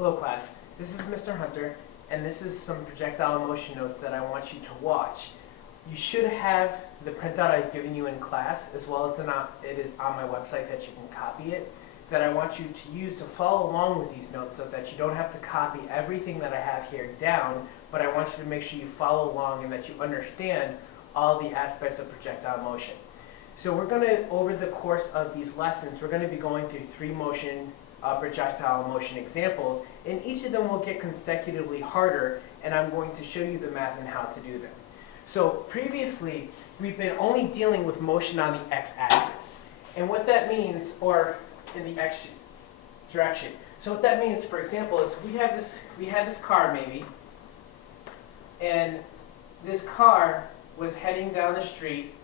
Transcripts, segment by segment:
Hello class, this is Mr. Hunter, and this is some projectile motion notes that I want you to watch. You should have the printout I've given you in class, as well as it is on my website that you can copy it, that I want you to use to follow along with these notes so that you don't have to copy everything that I have here down, but I want you to make sure you follow along and that you understand all the aspects of projectile motion. So we're going to, over the course of these lessons, we're going to be going through three projectile motion examples, and each of them will get consecutively harder, and I'm going to show you the math and how to do them. So previously, we've been only dealing with motion on the x-axis, and what that means, or in the x direction. So what that means, for example, is we had this car maybe, and this car was heading down the street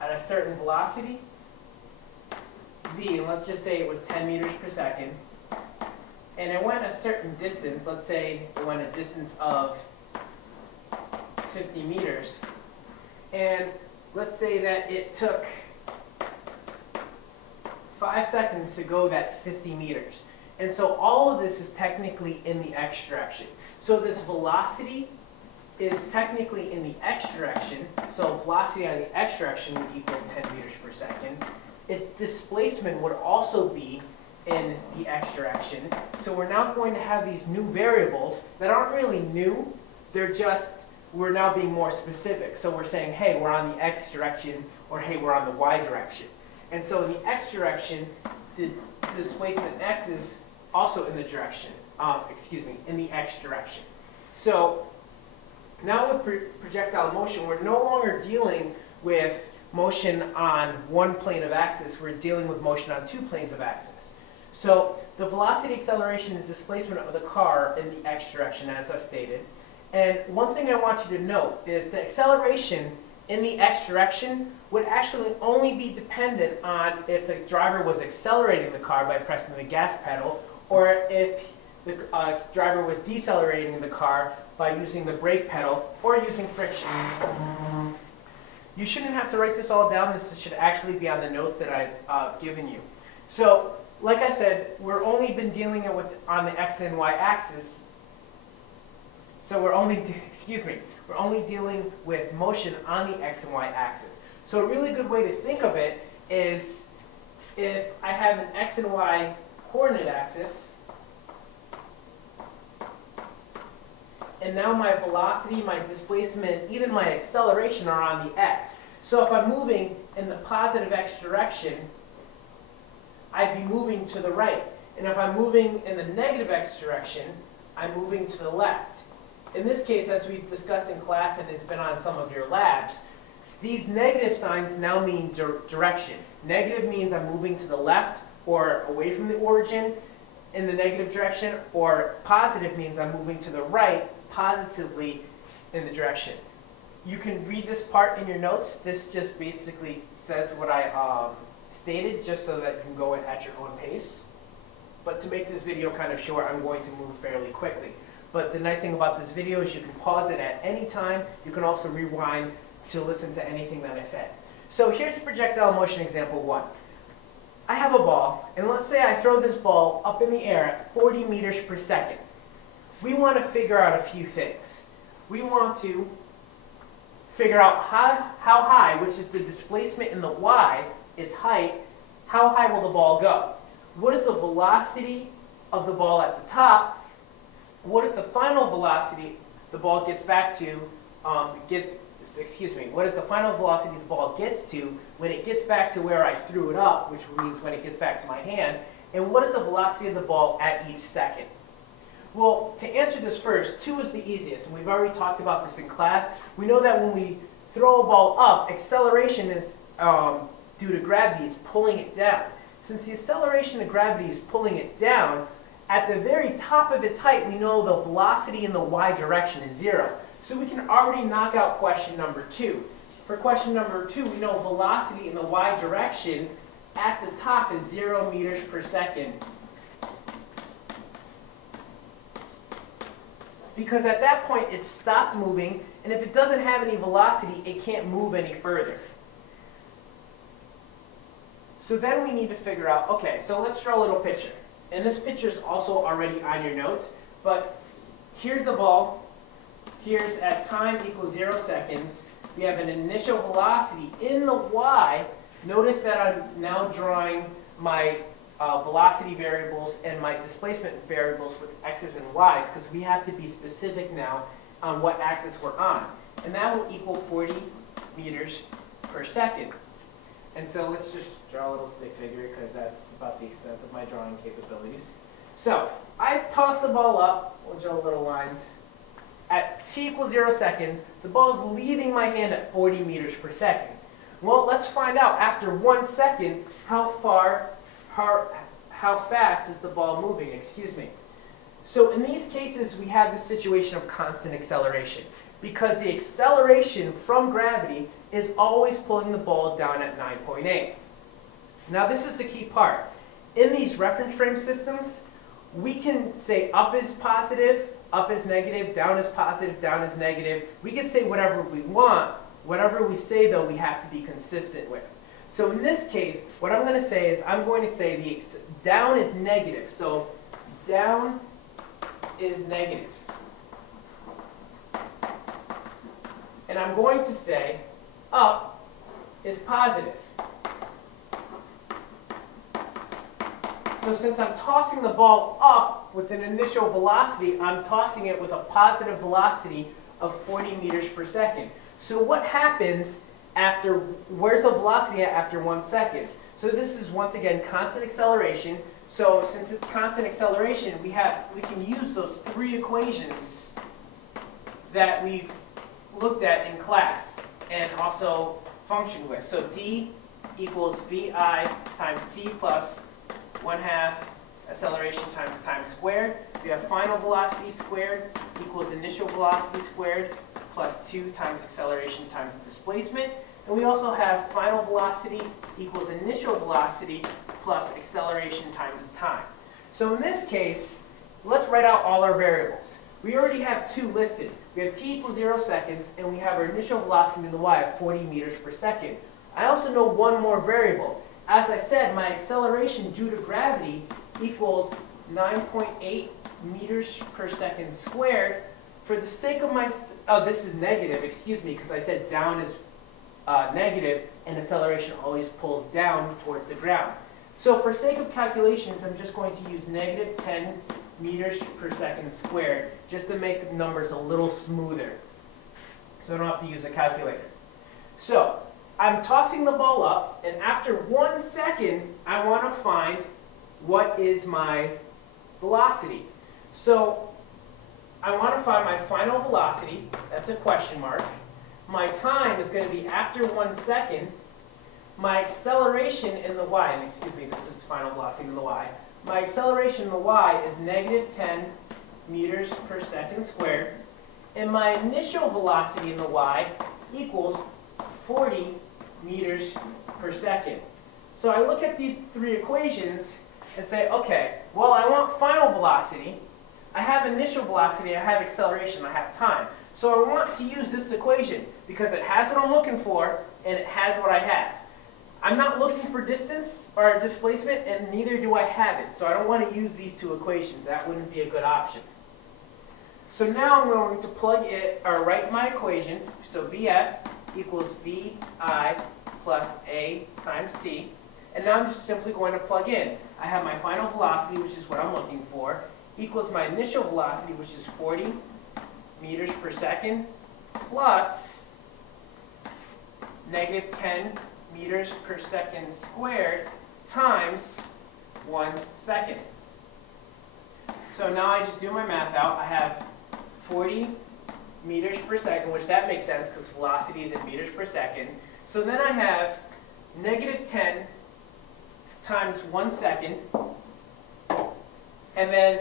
at a certain velocity, v, and let's just say it was 10 meters per second, and it went a certain distance. Let's say it went a distance of 50 meters, and let's say that it took 5 seconds to go that 50 meters. And so all of this is technically in the x direction. So this velocity is technically in the x direction, so velocity on the x direction would equal 10 meters per second. Its displacement would also be in the x direction. So we're now going to have these new variables that aren't really new, they're just, we're now being more specific. So we're saying, hey, we're on the x direction, or hey, we're on the y direction. And so in the x direction, the displacement x is also in the direction, in the x direction. So now with projectile motion, we're no longer dealing with motion on one plane of axis, we're dealing with motion on two planes of axis. So the velocity, acceleration, and displacement of the car in the x direction, as I've stated. And one thing I want you to note is the acceleration in the x direction would actually only be dependent on if the driver was accelerating the car by pressing the gas pedal, or if the driver was decelerating the car by using the brake pedal or using friction. You shouldn't have to write this all down. This should actually be on the notes that I've given you. So, like I said, we're only been dealing with on the x and y axis. So we're only dealing with motion on the x and y axis. So a really good way to think of it is if I have an x and y coordinate axis, and now my velocity, my displacement, even my acceleration are on the x. So if I'm moving in the positive x direction, I'd be moving to the right. And if I'm moving in the negative x direction, I'm moving to the left. In this case, as we've discussed in class and has been on some of your labs, these negative signs now mean direction. Negative means I'm moving to the left or away from the origin in the negative direction, or positive means I'm moving to the right positively in the direction. You can read this part in your notes. This just basically says what I stated, just so that you can go at your own pace. But to make this video kind of short, I'm going to move fairly quickly. But the nice thing about this video is you can pause it at any time. You can also rewind to listen to anything that I said. So here's the projectile motion example 1. I have a ball, and let's say I throw this ball up in the air at 40 meters per second. We want to figure out a few things. We want to figure out how high, which is the displacement in the y, its height, how high will the ball go? What is the velocity of the ball at the top? What is the final velocity the ball gets back to, what is the final velocity the ball gets to when it gets back to where I threw it up, which means when it gets back to my hand, and what is the velocity of the ball at each second? Well, to answer this first, 2 is the easiest, and we've already talked about this in class. We know that when we throw a ball up, acceleration is due to gravity is pulling it down. Since the acceleration of gravity is pulling it down, at the very top of its height, we know the velocity in the y direction is 0. So we can already knock out question number 2. For question number 2, we know velocity in the y direction at the top is 0 meters per second. Because at that point, it stopped moving, and if it doesn't have any velocity, it can't move any further. So then we need to figure out, okay, so let's draw a little picture. and this picture is also already on your notes, but here's the ball. Here's at time equals 0 seconds. We have an initial velocity in the y. Notice that I'm now drawing my velocity variables and my displacement variables with x's and y's because we have to be specific now on what axis we're on. And that will equal 40 meters per second. And so let's just draw a little stick figure because that's about the extent of my drawing capabilities. So I toss the ball up. We'll draw little lines. At t equals 0 seconds, the ball is leaving my hand at 40 meters per second. Well, let's find out after 1 second how fast is the ball moving, excuse me. So in these cases, we have the situation of constant acceleration because the acceleration from gravity is always pulling the ball down at 9.8. Now this is the key part. In these reference frame systems, we can say up is positive, up is negative, down is positive, down is negative. We can say whatever we want. Whatever we say, though, we have to be consistent with. So in this case, what I'm going to say is I'm going to say the down is negative. So down is negative. And I'm going to say up is positive. So since I'm tossing the ball up with an initial velocity, I'm tossing it with a positive velocity of 40 meters per second. So what happens after, where's the velocity at after 1 second? So this is once again constant acceleration. So since it's constant acceleration, we can use those 3 equations that we've looked at in class and also functioned with. So d equals vi times t plus 1/2 acceleration times time squared. We have final velocity squared equals initial velocity squared plus 2 times acceleration times displacement. And we also have final velocity equals initial velocity plus acceleration times time. So in this case, let's write out all our variables. We already have 2 listed. We have t equals 0 seconds, and we have our initial velocity in the y of 40 meters per second. I also know one more variable. As I said, my acceleration due to gravity equals 9.8 meters per second squared. For the sake of my, oh, this is negative, excuse me, because I said down is negative, and acceleration always pulls down towards the ground. So for sake of calculations, I'm just going to use negative 10 meters per second squared, just to make the numbers a little smoother, so I don't have to use a calculator. So I'm tossing the ball up, and after 1 second, I want to find what is my velocity. So I want to find my final velocity. That's a question mark. My time is going to be after 1 second. My acceleration in the y, and excuse me, this is final velocity in the y. My acceleration in the y is negative 10 meters per second squared. And my initial velocity in the y equals 40 meters per second. So I look at these 3 equations and say, okay, well, I want final velocity. I have initial velocity, I have acceleration, I have time. So I want to use this equation because it has what I'm looking for and it has what I have. I'm not looking for distance or displacement, and neither do I have it. So I don't want to use these 2 equations. That wouldn't be a good option. So now I'm going to plug it, or write my equation. So VF equals VI plus A times T. And now I'm just simply going to plug in. I have my final velocity, which is what I'm looking for, equals my initial velocity, which is 40 meters per second, plus negative 10 meters per second squared times 1 second. So now I just do my math out. I have 40 meters per second, which that makes sense because velocity is in meters per second. So then I have negative 10 times 1 second, and then,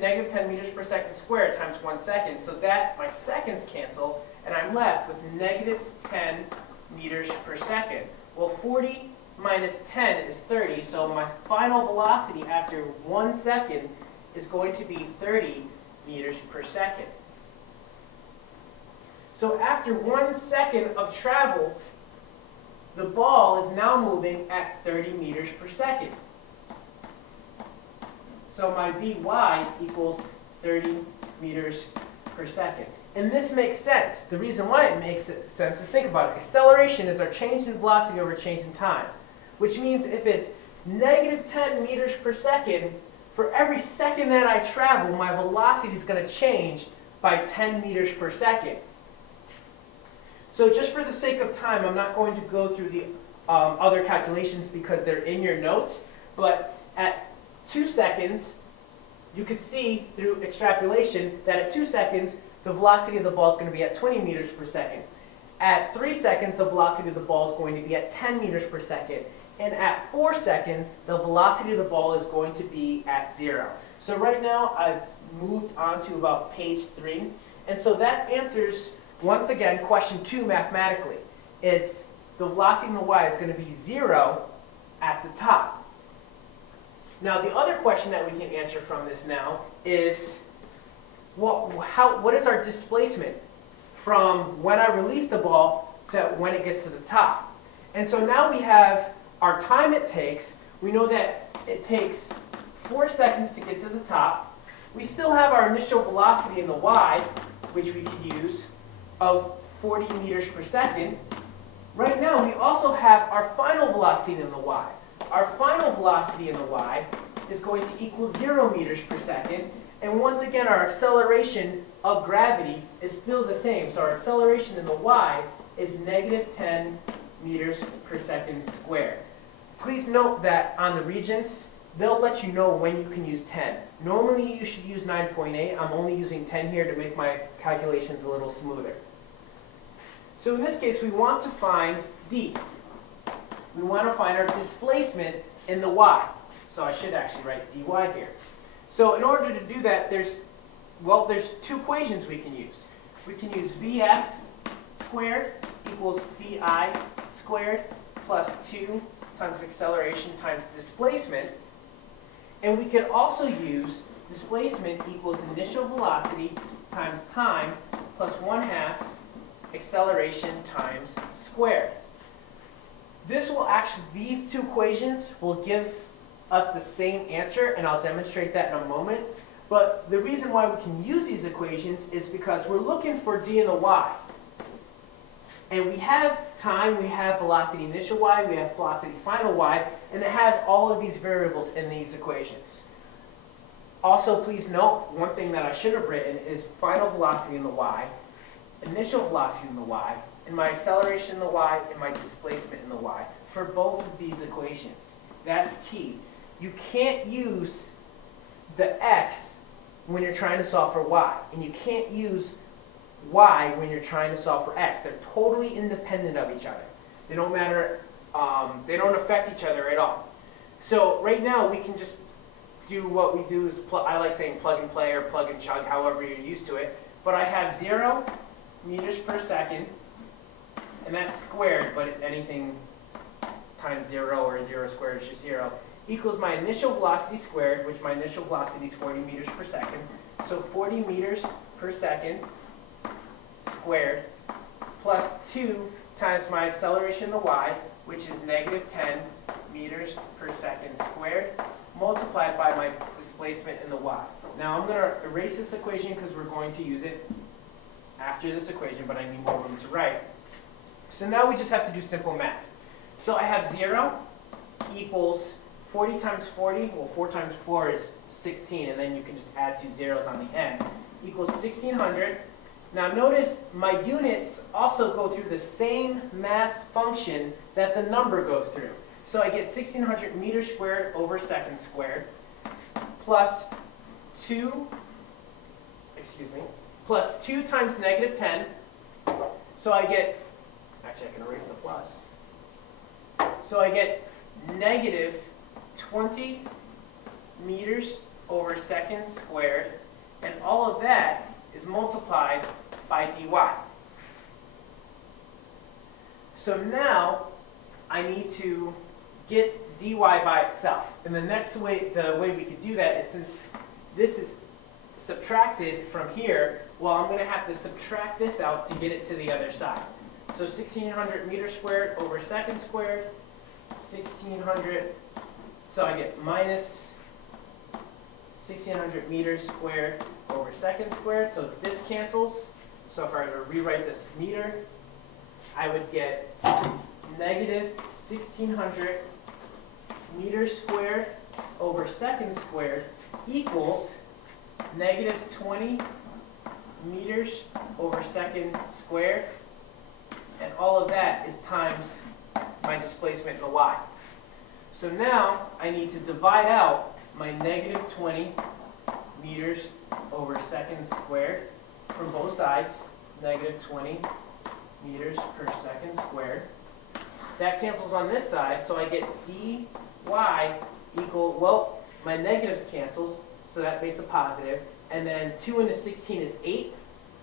negative 10 meters per second squared times 1 second. So that, my seconds cancel, and I'm left with negative 10 meters per second. Well, 40 minus 10 is 30, so my final velocity after 1 second is going to be 30 meters per second. So after 1 second of travel, the ball is now moving at 30 meters per second. So my Vy equals 30 meters per second. And this makes sense. The reason why it makes sense is, think about it. Acceleration is our change in velocity over change in time, which means if it's negative 10 meters per second, for every second that I travel, my velocity is going to change by 10 meters per second. So just for the sake of time, I'm not going to go through the other calculations because they're in your notes, but at 2 seconds, you could see through extrapolation that at 2 seconds, the velocity of the ball is going to be at 20 meters per second. At 3 seconds, the velocity of the ball is going to be at 10 meters per second. And at 4 seconds, the velocity of the ball is going to be at 0. So right now, I've moved on to about page 3. And so that answers, once again, question 2 mathematically. It's the velocity in the y is going to be 0 at the top. Now, the other question that we can answer from this now is, what is our displacement from when I release the ball to when it gets to the top? And so now we have our time it takes. We know that it takes 4 seconds to get to the top. We still have our initial velocity in the y, which we could use, of 40 meters per second. Right now, we also have our final velocity in the y. Our final velocity in the y is going to equal 0 meters per second. And once again, our acceleration of gravity is still the same. So our acceleration in the y is negative 10 meters per second squared. Please note that on the Regents, they'll let you know when you can use 10. Normally, you should use 9.8. I'm only using 10 here to make my calculations a little smoother. So in this case, we want to find d. We want to find our displacement in the y. So I should actually write dy here. So in order to do that, there's 2 equations we can use. We can use Vf squared equals Vi squared plus 2 times acceleration times displacement. And we could also use displacement equals initial velocity times time plus 1/2 acceleration times squared. These 2 equations will give us the same answer, and I'll demonstrate that in a moment. But the reason why we can use these equations is because we're looking for d in the y. And we have time, we have velocity initial y, we have velocity final y, and it has all of these variables in these equations. Also, please note, one thing that I should have written is final velocity in the y, initial velocity in the y, and my acceleration in the y, and my displacement in the y for both of these equations. That's key. You can't use the x when you're trying to solve for y, and you can't use y when you're trying to solve for x. They're totally independent of each other. They don't matter, they don't affect each other at all. So right now we can just do what we do is, I like saying plug and play or plug and chug, however you're used to it. But I have 0 meters per second, and that's squared, but anything times 0 or 0 squared is just 0, equals my initial velocity squared, which my initial velocity is 40 meters per second. So 40 meters per second squared plus 2 times my acceleration in the y, which is negative 10 meters per second squared, multiplied by my displacement in the y. Now I'm going to erase this equation because we're going to use it after this equation, but I need more room to write. So now we just have to do simple math. So I have 0 equals 40 times 40, well 4 times 4 is 16, and then you can just add 2 zeros on the end, equals 1600. Now notice my units also go through the same math function that the number goes through. So I get 1600 meters squared over seconds squared plus 2 times negative 10. So I get, actually I can erase the plus. So I get negative 20 meters over seconds squared, and all of that is multiplied by dy. So now I need to get dy by itself. And the way we could do that is, since this is subtracted from here, well, I'm going to have to subtract this out to get it to the other side. So 1600 meters squared over seconds squared, 1600, so I get minus 1600 meters squared over seconds squared. So this cancels. So if I were to rewrite this meter, I would get negative 1600 meters squared over seconds squared equals negative 20 meters over second squared. And all of that is times my displacement in the y. So now I need to divide out my negative 20 meters over seconds squared from both sides, negative 20 meters per second squared. That cancels on this side, so I get dy equal, well, my negatives cancel, so that makes a positive. And then 2 into 16 is 8.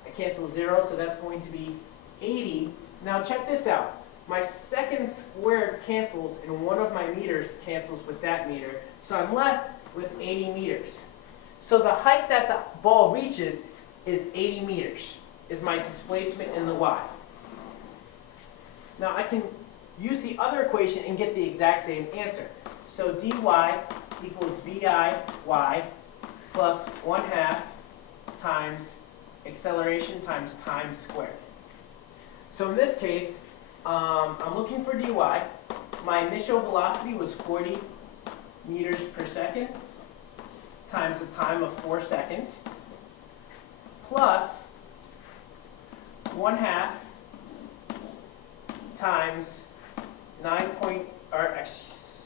I cancel 0, so that's going to be 80. Now check this out. My second squared cancels, and one of my meters cancels with that meter. So I'm left with 80 meters. So the height that the ball reaches is 80 meters, is my displacement in the y. Now I can use the other equation and get the exact same answer. So dy equals VI y plus 1/2 times acceleration times time squared. So in this case, I'm looking for dy. My initial velocity was 40 meters per second times a time of 4 seconds plus 1/2 times 9 point, or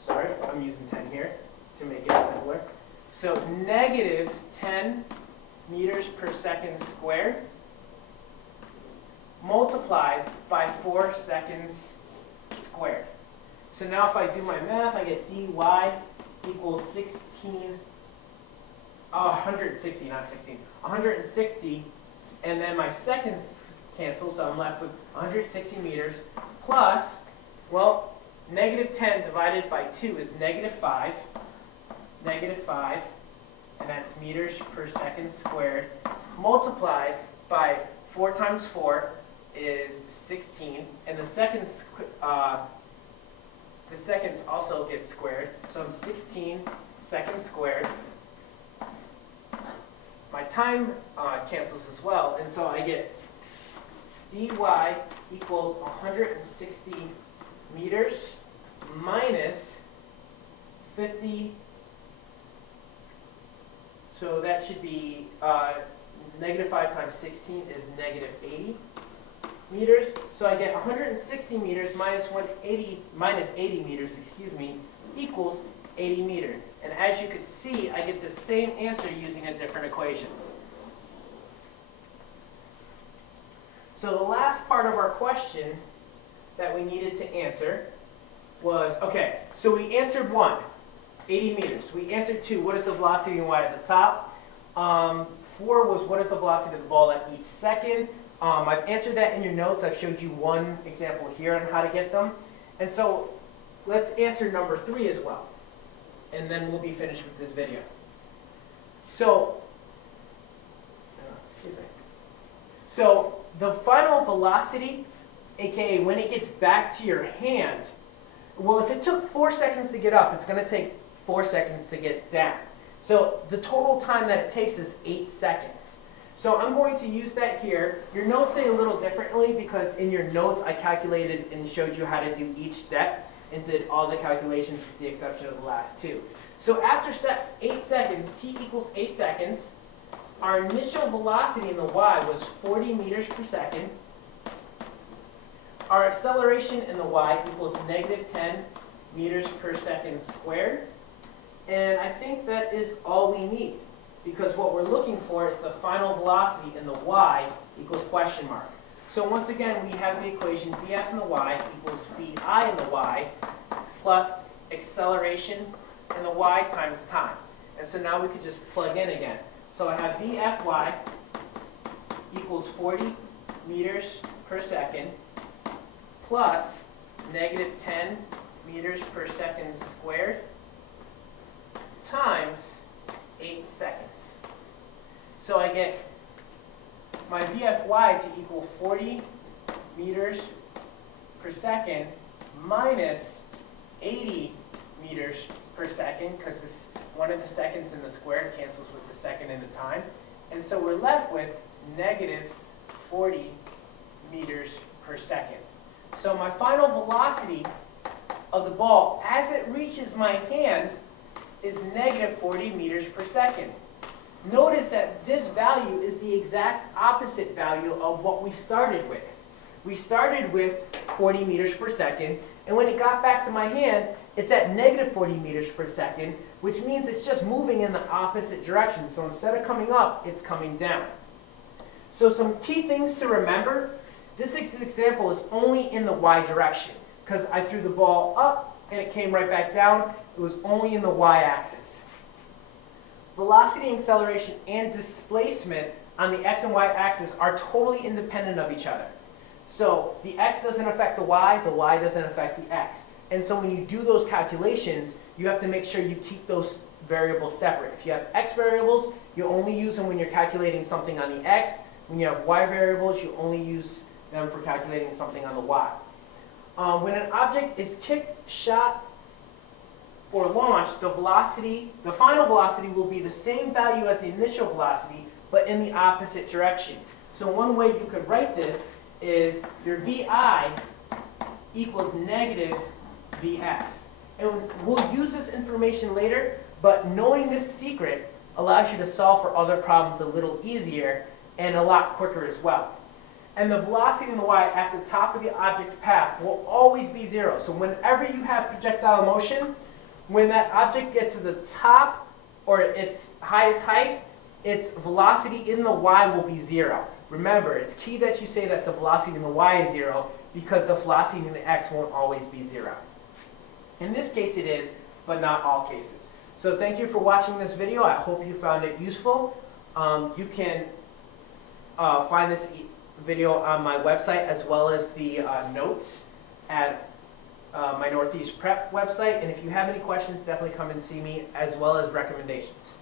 sorry, I'm using 10 here to make it simpler. So negative 10 meters per second squared multiplied by 4 seconds squared. So now if I do my math, I get dy equals 160, not 16, 160, and then my seconds cancel, so I'm left with 160 meters plus, well, negative 10 divided by 2 is negative 5, and that's meters per second squared, multiplied by 4 times 4 is 16, and the seconds also get squared, so I'm 16 seconds squared. My time cancels as well, and so I get dy equals 160 meters minus 50, so that should be negative 5 times 16 is negative 80 meters. So I get 160 meters minus 80 meters, excuse me, equals 80 meters. And as you can see, I get the same answer using a different equation. So the last part of our question that we needed to answer was, okay, so we answered 1, 80 meters. We answered 2, what is the velocity and y at the top? 4 was what is the velocity of the ball at each second? I've answered that in your notes. I've showed you one example here on how to get them. And so let's answer number 3 as well. And then we'll be finished with this video. So, excuse me. So the final velocity, aka when it gets back to your hand, well, if it took 4 seconds to get up, it's going to take 4 seconds to get down. So the total time that it takes is 8 seconds. So I'm going to use that here. Your notes say a little differently because in your notes I calculated and showed you how to do each step and did all the calculations with the exception of the last 2. So after 8 seconds, t equals 8 seconds, our initial velocity in the y was 40 meters per second. Our acceleration in the y equals negative 10 meters per second squared. And I think that is all we need, because what we're looking for is the final velocity in the y equals question mark. So once again, we have the equation df in the y equals vi in the y plus acceleration in the y times time. And so now we could just plug in again. So I have vfy equals 40 meters per second plus negative 10 meters per second squared times 8 seconds. So I get my VFY to equal 40 meters per second minus 80 meters per second, because One of the seconds in the square cancels with the second in the time. And so we're left with negative 40 meters per second. So my final velocity of the ball as it reaches my hand is negative 40 meters per second. Notice that this value is the exact opposite value of what we started with. We started with 40 meters per second, and when it got back to my hand, it's at negative 40 meters per second, which means it's just moving in the opposite direction. So instead of coming up, it's coming down. So some key things to remember. This example is only in the y direction, because I threw the ball up and it came right back down. It was only in the y-axis. Velocity, acceleration, and displacement on the x and y axis are totally independent of each other. So the x doesn't affect the y doesn't affect the x. And so when you do those calculations, you have to make sure you keep those variables separate. If you have x variables, you only use them when you're calculating something on the x. When you have y variables, you only use them for calculating something on the y. When an object is kicked, shot, or launched, the final velocity will be the same value as the initial velocity, but in the opposite direction. So one way you could write this is your VI equals negative VF. And we'll use this information later, but knowing this secret allows you to solve for other problems a little easier and a lot quicker as well. And the velocity in the y at the top of the object's path will always be 0. So whenever you have projectile motion, when that object gets to the top or its highest height, its velocity in the y will be 0. Remember, it's key that you say that the velocity in the y is 0 because the velocity in the x won't always be 0. In this case it is, but not all cases. So thank you for watching this video. I hope you found it useful. You can find this video on my website as well as the notes at my Northeast Prep website. And if you have any questions, definitely come and see me, as well as recommendations.